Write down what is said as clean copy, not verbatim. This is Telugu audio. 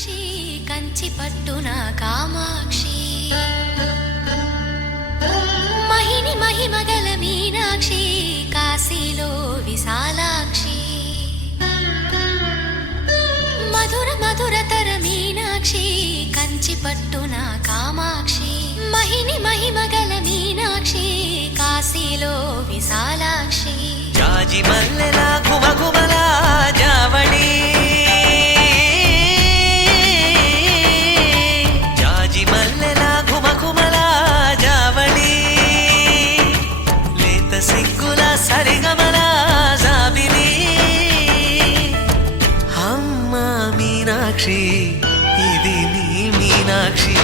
మీనాక్షి కంచి పట్టున కామాక్షి మహిని మహిమగల మీనాక్షి కాశీలో విశాలాక్షి మధుర మధురతర మీనాక్షి కంచి పట్టున కామాక్షి మహిని మహిమగల మీనాక్షి కాశీలో విశాలాక్షి జాజి మల్లెలా గుమగుమలా జావళి జాజి మల్లెలా గుమగుమలా జావళి లేత సిగ్గుల సరిగమల జాబిలి అమ్మ మీనాక్షి ఇది నీ మీనాక్షి